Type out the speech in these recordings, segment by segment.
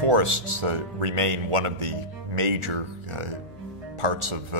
Forests remain one of the major parts of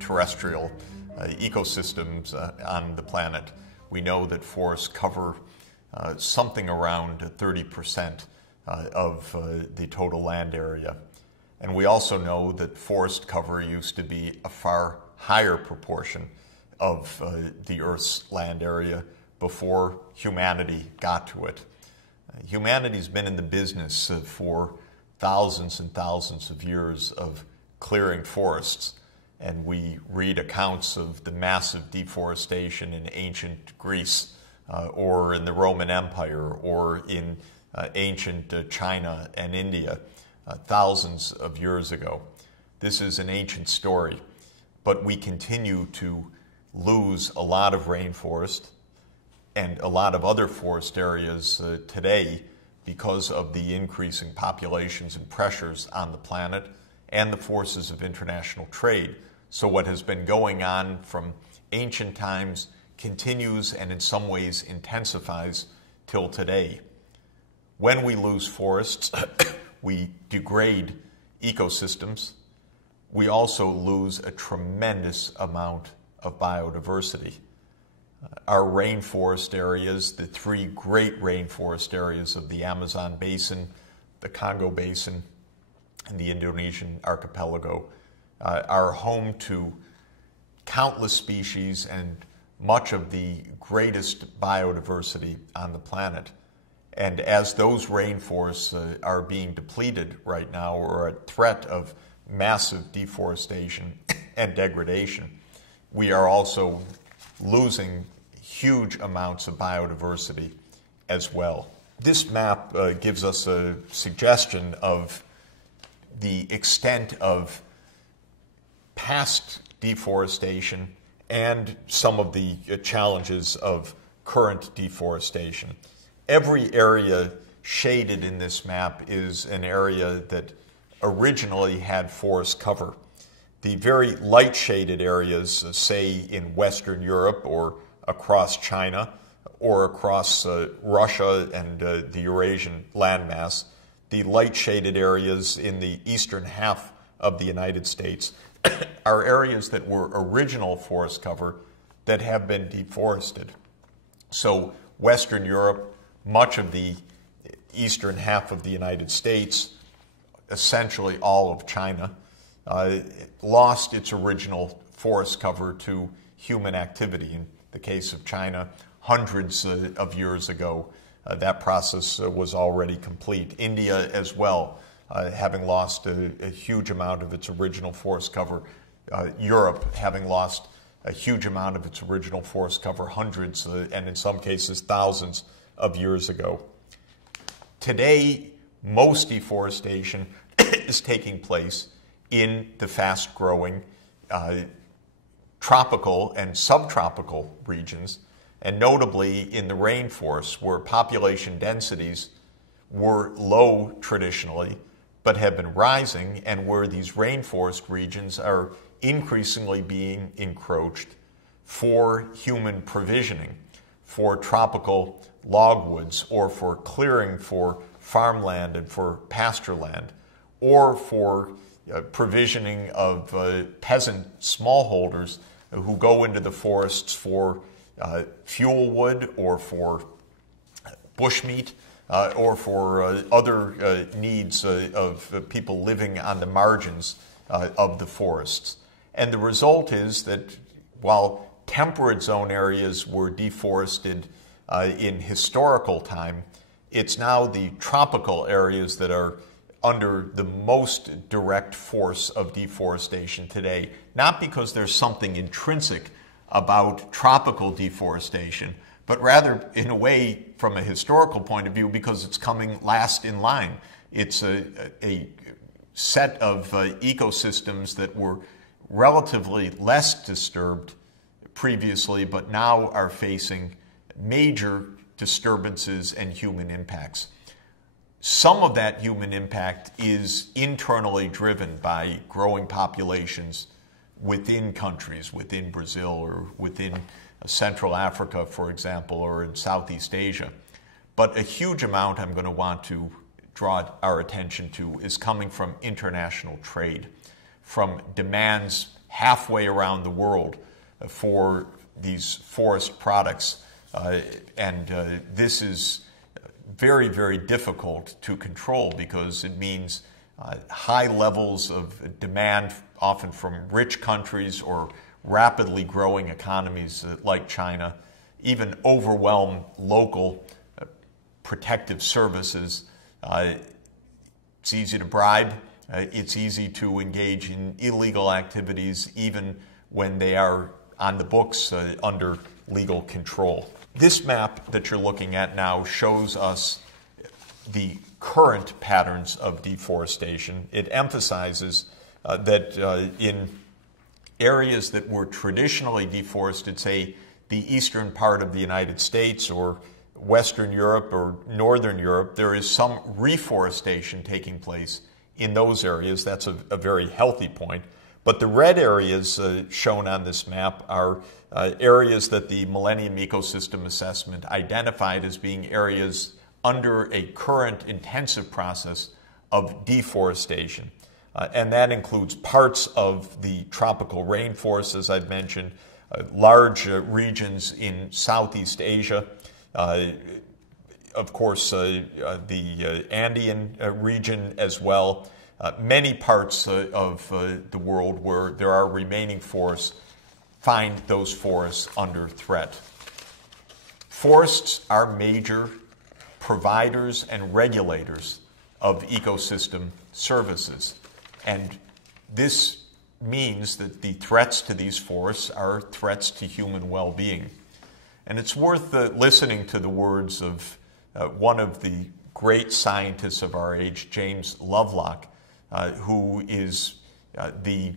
terrestrial ecosystems on the planet. We know that forests cover something around 30% of the total land area. And we also know that forest cover used to be a far higher proportion of the Earth's land area before humanity got to it. Humanity's been in the business for thousands and thousands of years of clearing forests, and we read accounts of the massive deforestation in ancient Greece or in the Roman Empire or in ancient China and India thousands of years ago. This is an ancient story, but we continue to lose a lot of rainforest and a lot of other forest areas today because of the increasing populations and pressures on the planet and the forces of international trade. So what has been going on from ancient times continues and in some ways intensifies till today. When we lose forests, we degrade ecosystems. We also lose a tremendous amount of biodiversity. Our rainforest areas, the three great rainforest areas of the Amazon basin, the Congo basin, and the Indonesian archipelago, are home to countless species and much of the greatest biodiversity on the planet. And as those rainforests are being depleted right now or at threat of massive deforestation and degradation, we are also losing huge amounts of biodiversity as well. This map gives us a suggestion of the extent of past deforestation and some of the challenges of current deforestation. Every area shaded in this map is an area that originally had forest cover. The very light shaded areas, say in Western Europe or across China or across Russia and the Eurasian landmass, the light shaded areas in the eastern half of the United States are areas that were original forest cover that have been deforested. So Western Europe, much of the eastern half of the United States, essentially all of China, lost its original forest cover to human activity. In the case of China, hundreds of years ago, that process was already complete. India as well, having lost a huge amount of its original forest cover. Europe having lost a huge amount of its original forest cover hundreds and in some cases thousands of years ago. Today, most deforestation is taking place in the fast-growing tropical and subtropical regions, and notably in the rainforests where population densities were low traditionally but have been rising, and where these rainforest regions are increasingly being encroached for human provisioning, for tropical logwoods, or for clearing for farmland and for pasture land, or for provisioning of peasant smallholders who go into the forests for fuel wood or for bushmeat or for other needs of people living on the margins of the forests. And the result is that while temperate zone areas were deforested in historical time, it's now the tropical areas that are under the most direct force of deforestation today, not because there's something intrinsic about tropical deforestation, but rather, in a way, from a historical point of view, because it's coming last in line. It's a set of ecosystems that were relatively less disturbed previously, but now are facing major disturbances and human impacts. Some of that human impact is internally driven by growing populations within countries, within Brazil or within Central Africa, for example, or in Southeast Asia. But a huge amount I'm going to want to draw our attention to is coming from international trade, from demands halfway around the world for these forest products. This is very, very difficult to control because it means high levels of demand, often from rich countries or rapidly growing economies like China, even overwhelm local protective services. It's easy to bribe. It's easy to engage in illegal activities, even when they are on the books under legal control. This map that you're looking at now shows us the current patterns of deforestation. It emphasizes that in areas that were traditionally deforested, say the eastern part of the United States or Western Europe or Northern Europe, there is some reforestation taking place in those areas. That's a very healthy point. But the red areas shown on this map are areas that the Millennium Ecosystem Assessment identified as being areas under a current intensive process of deforestation. And that includes parts of the tropical rainforests, as I've mentioned, large regions in Southeast Asia, of course, the Andean region as well, many parts of the world where there are remaining forests find those forests under threat. Forests are major providers and regulators of ecosystem services, and this means that the threats to these forests are threats to human well-being. And it's worth listening to the words of one of the great scientists of our age, James Lovelock, who is the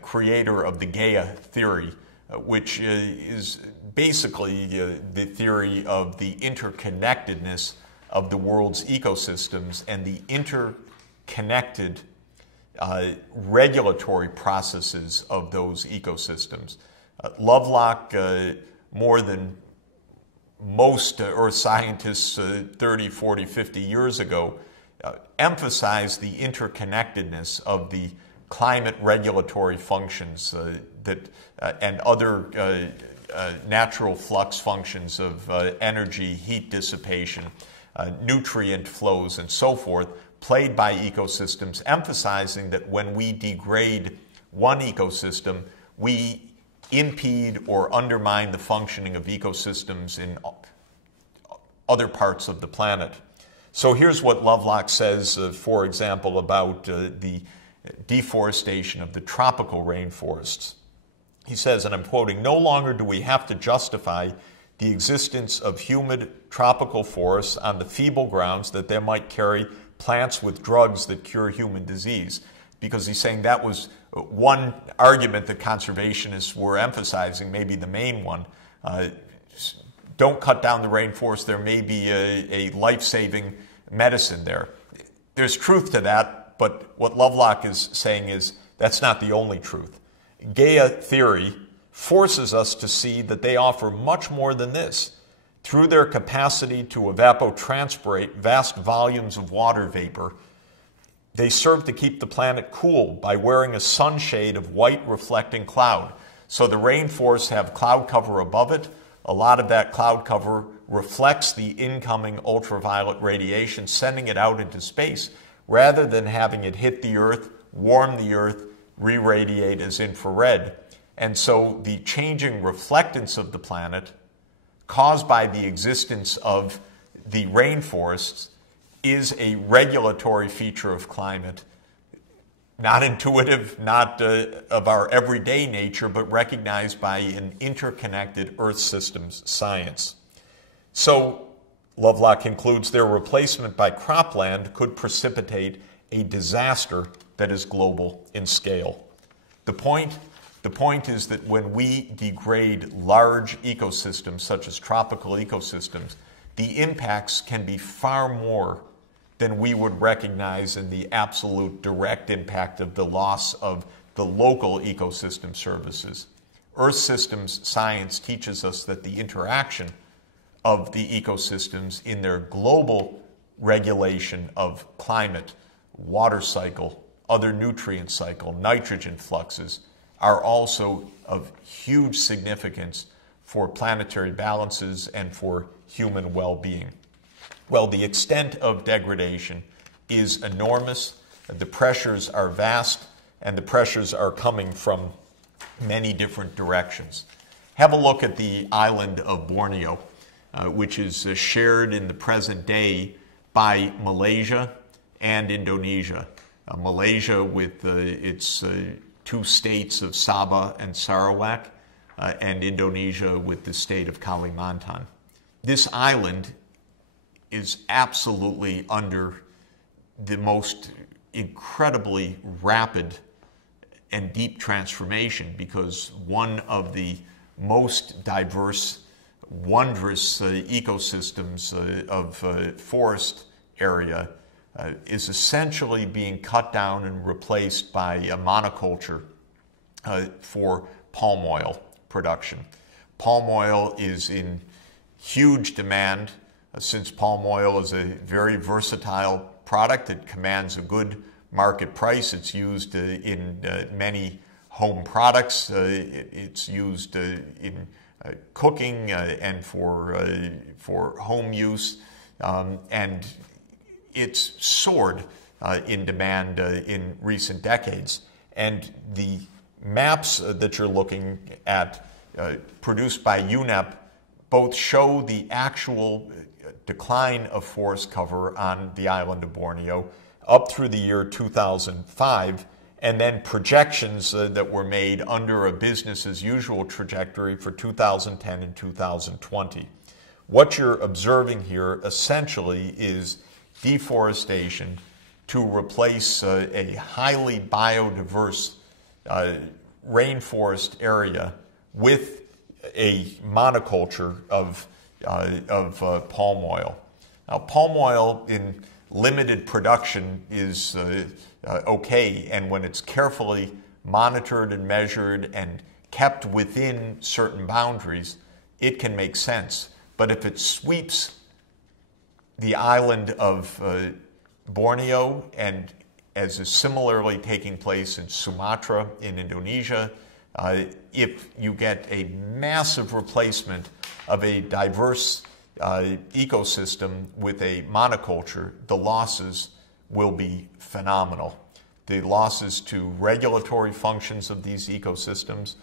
creator of the Gaia theory, which is basically the theory of the interconnectedness of the world's ecosystems and the interconnected regulatory processes of those ecosystems. Lovelock, more than most earth scientists 30, 40, 50 years ago, emphasized the interconnectedness of the climate regulatory functions and other natural flux functions of energy, heat dissipation, nutrient flows, and so forth, played by ecosystems, emphasizing that when we degrade one ecosystem, we impede or undermine the functioning of ecosystems in other parts of the planet. So here's what Lovelock says, for example, about the deforestation of the tropical rainforests. He says, and I'm quoting, "No longer do we have to justify the existence of humid tropical forests on the feeble grounds that they might carry plants with drugs that cure human disease." Because he's saying that was one argument that conservationists were emphasizing, maybe the main one. Don't cut down the rainforest. There may be a life-saving medicine there. There's truth to that, but what Lovelock is saying is that's not the only truth. Gaia theory forces us to see that they offer much more than this. Through their capacity to evapotranspirate vast volumes of water vapor, they serve to keep the planet cool by wearing a sunshade of white reflecting cloud. So the rainforests have cloud cover above it. A lot of that cloud cover reflects the incoming ultraviolet radiation, sending it out into space, rather than having it hit the Earth, warm the Earth, re-radiate as infrared. And so the changing reflectance of the planet, caused by the existence of the rainforests, is a regulatory feature of climate, not intuitive, not of our everyday nature, but recognized by an interconnected Earth systems science. So, Lovelock concludes, their replacement by cropland could precipitate a disaster that is global in scale. The point is that when we degrade large ecosystems, such as tropical ecosystems, the impacts can be far more than we would recognize in the absolute direct impact of the loss of the local ecosystem services. Earth systems science teaches us that the interaction of the ecosystems in their global regulation of climate, water cycle, other nutrient cycle, nitrogen fluxes are also of huge significance for planetary balances and for human well-being. Well, the extent of degradation is enormous. The pressures are vast, and the pressures are coming from many different directions. Have a look at the island of Borneo, which is shared in the present day by Malaysia and Indonesia. Malaysia with its two states of Sabah and Sarawak, and Indonesia with the state of Kalimantan. This island is absolutely under the most incredibly rapid and deep transformation, because one of the most diverse, wondrous ecosystems of forest area is essentially being cut down and replaced by a monoculture for palm oil production. Palm oil is in huge demand since palm oil is a very versatile product. It commands a good market price. It's used in many home products. It's used in cooking and for home use, and it's soared in demand in recent decades. And the maps that you're looking at, produced by UNEP, both show the actual decline of forest cover on the island of Borneo up through the year 2005, and then projections that were made under a business as usual trajectory for 2010 and 2020. What you're observing here essentially is deforestation to replace a highly biodiverse rainforest area with a monoculture of palm oil. Now, palm oil in limited production is okay, and when it's carefully monitored and measured and kept within certain boundaries, it can make sense. But if it sweeps the island of Borneo, and as is similarly taking place in Sumatra, in Indonesia, if you get a massive replacement of a diverse ecosystem with a monoculture, the losses will be phenomenal. The losses to regulatory functions of these ecosystems,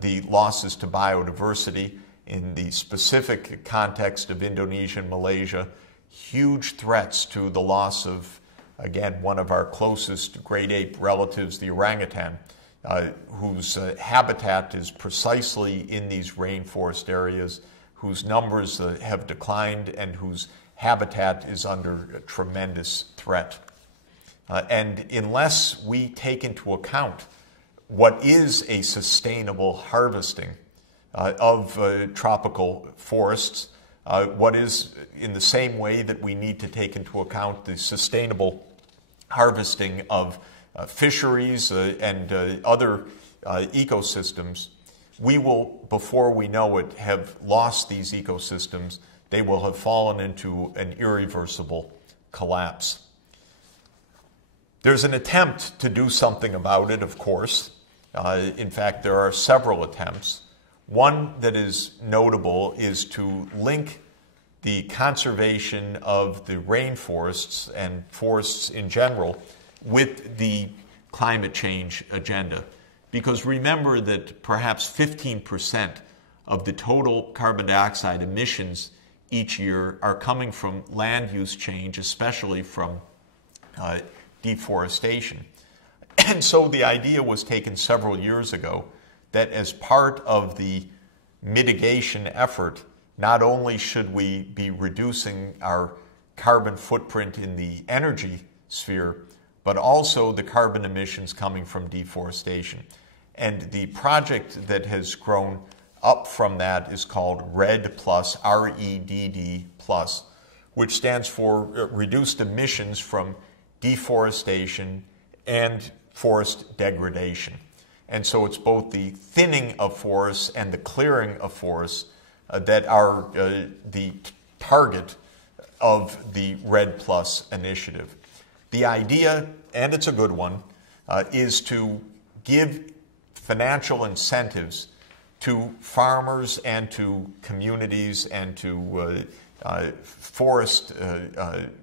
the losses to biodiversity in the specific context of Indonesia and Malaysia, huge threats to the loss of, again, one of our closest great ape relatives, the orangutan, whose habitat is precisely in these rainforest areas, whose numbers have declined and whose habitat is under a tremendous threat. And unless we take into account what is a sustainable harvesting of tropical forests, what is in the same way that we need to take into account the sustainable harvesting of fisheries and other ecosystems, we will, before we know it, have lost these ecosystems. They will have fallen into an irreversible collapse. There's an attempt to do something about it, of course. In fact, there are several attempts. One that is notable is to link the conservation of the rainforests and forests in general with the climate change agenda. Because remember that perhaps 15% of the total carbon dioxide emissions each year are coming from land use change, especially from deforestation. And so the idea was taken several years ago that as part of the mitigation effort, not only should we be reducing our carbon footprint in the energy sphere, but also the carbon emissions coming from deforestation. And the project that has grown up from that is called REDD+, R-E-D-D+, which stands for Reduced Emissions from Deforestation and Forest Degradation. And so it's both the thinning of forests and the clearing of forests that are the target of the REDD+ initiative. The idea, and it's a good one, is to give financial incentives to farmers and to communities and to forest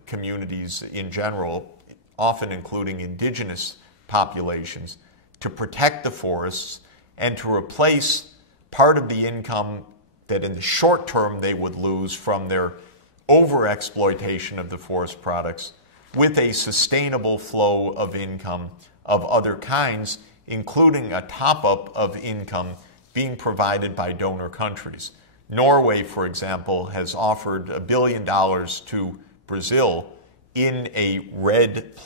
communities in general, often including indigenous populations, to protect the forests and to replace part of the income that in the short term they would lose from their overexploitation of the forest products with a sustainable flow of income of other kinds, including a top-up of income being provided by donor countries. Norway, for example, has offered $1 billion to Brazil in a REDD+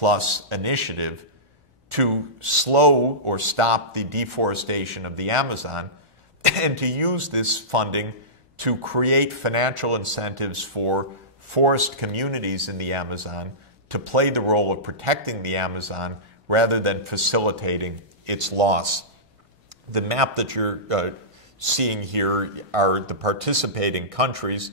initiative to slow or stop the deforestation of the Amazon and to use this funding to create financial incentives for forest communities in the Amazon to play the role of protecting the Amazon rather than facilitating its loss. The map that you're seeing here are the participating countries.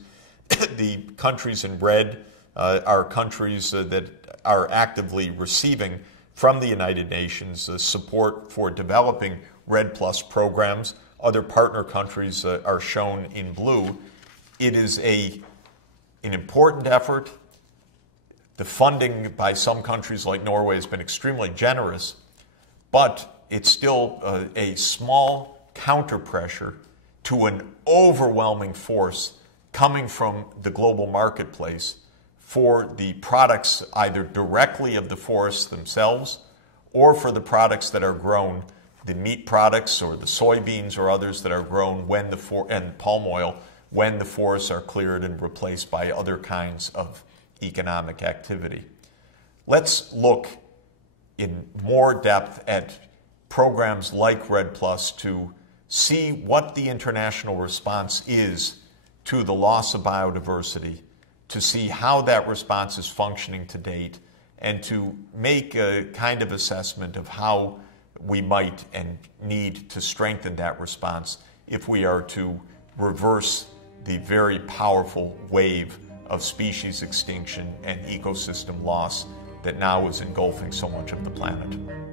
The countries in red are countries that are actively receiving from the United Nations support for developing REDD+ programs. Other partner countries are shown in blue. It is an important effort. The funding by some countries like Norway has been extremely generous, but it's still a small counter-pressure to an overwhelming force coming from the global marketplace for the products either directly of the forests themselves or for the products that are grown, the meat products or the soybeans or others that are grown when and palm oil when the forests are cleared and replaced by other kinds of economic activity. Let's look in more depth at programs like REDD+ to see what the international response is to the loss of biodiversity, to see how that response is functioning to date, and to make a kind of assessment of how we might and need to strengthen that response if we are to reverse the very powerful wave of species extinction and ecosystem loss that now is engulfing so much of the planet.